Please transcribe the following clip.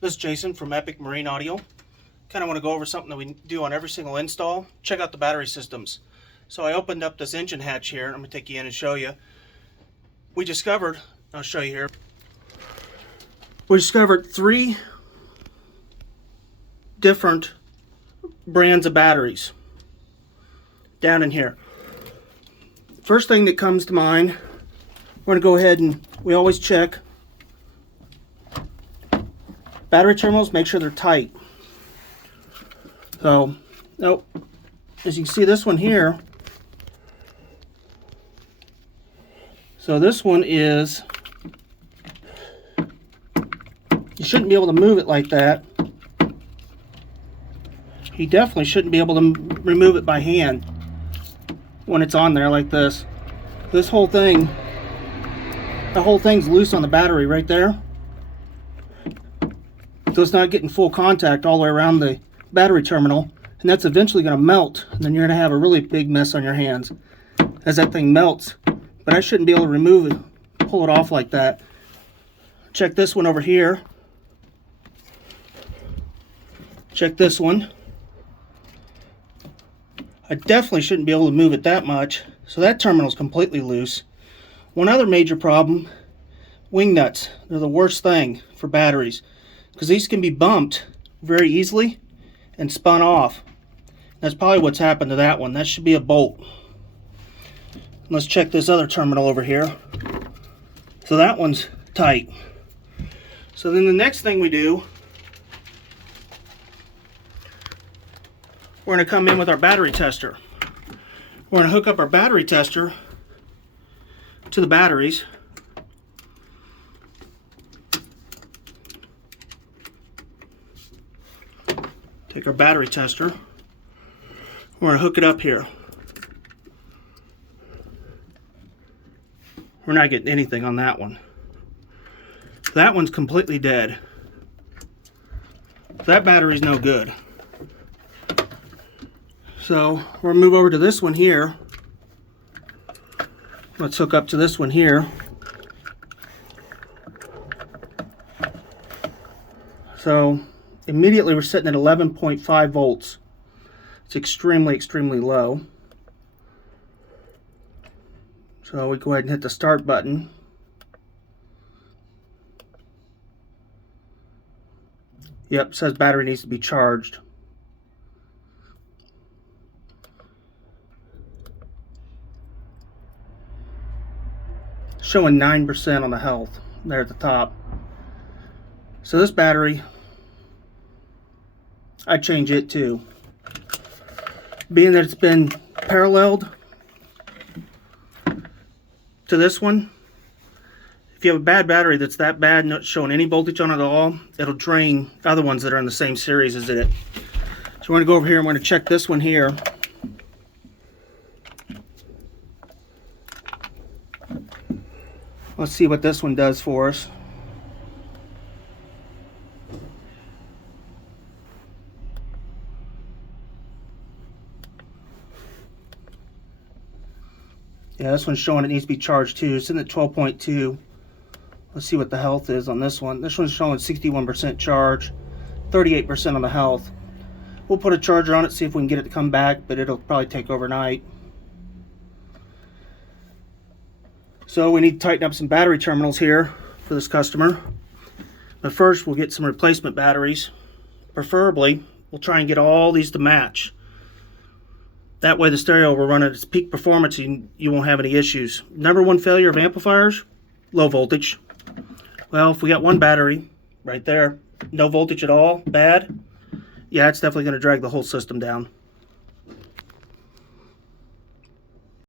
This is Jason from Epic Marine Audio. Kind of want to go over something that we do on every single install. Check out the battery systems. So I opened up this engine hatch here. I'm going to take you in and show you. We discovered, I'll show you here. We discovered 3 different brands of batteries down in here. First thing that comes to mind, we're going to go ahead and we always check battery terminals, make sure they're tight. So, as you can see, this one here, so this one is, you shouldn't be able to move it like that. You definitely shouldn't be able to remove it by hand when it's on there like this. This whole thing, the whole thing's loose on the battery right there. So it's not getting full contact all the way around the battery terminal, and that's eventually going to melt, and then you're going to have a really big mess on your hands as that thing melts. But I shouldn't be able to remove it, pull it off like that. Check this one over here. Check this one. I definitely shouldn't be able to move it that much, so that terminal is completely loose. One other major problem, wing nuts. They're the worst thing for batteries because these can be bumped very easily and spun off. That's probably what's happened to that one. That should be a bolt. Let's check this other terminal over here. So that one's tight. So then the next thing we do, we're going to come in with our battery tester. We're going to hook up our battery tester to the batteries. Take our battery tester. We're going to hook it up here. We're not getting anything on that one. That one's completely dead. That battery's no good. So we're going to move over to this one here. Let's hook up to this one here. So immediately we're sitting at 11.5 volts. It's extremely, extremely low. So we go ahead and hit the start button. Yep, it says battery needs to be charged. Showing 9% on the health there at the top. So this battery, I'd change it too. Being that it's been paralleled to this one, if you have a bad battery that's that bad, not showing any voltage on it at all, it'll drain other ones that are in the same series as it. So we're going to go over here and we're going to check this one here. Let's see what this one does for us. Yeah, this one's showing it needs to be charged too. It's in at 12.2. Let's see what the health is on this one. This one's showing 61% charge, 38% on the health. We'll put a charger on it, see if we can get it to come back, but it'll probably take overnight. So we need to tighten up some battery terminals here for this customer. But first we'll get some replacement batteries. Preferably, we'll try and get all these to match. That way the stereo will run at its peak performance and you won't have any issues. Number one failure of amplifiers, low voltage. Well, if we got one battery right there, no voltage at all, bad, yeah, it's definitely going to drag the whole system down.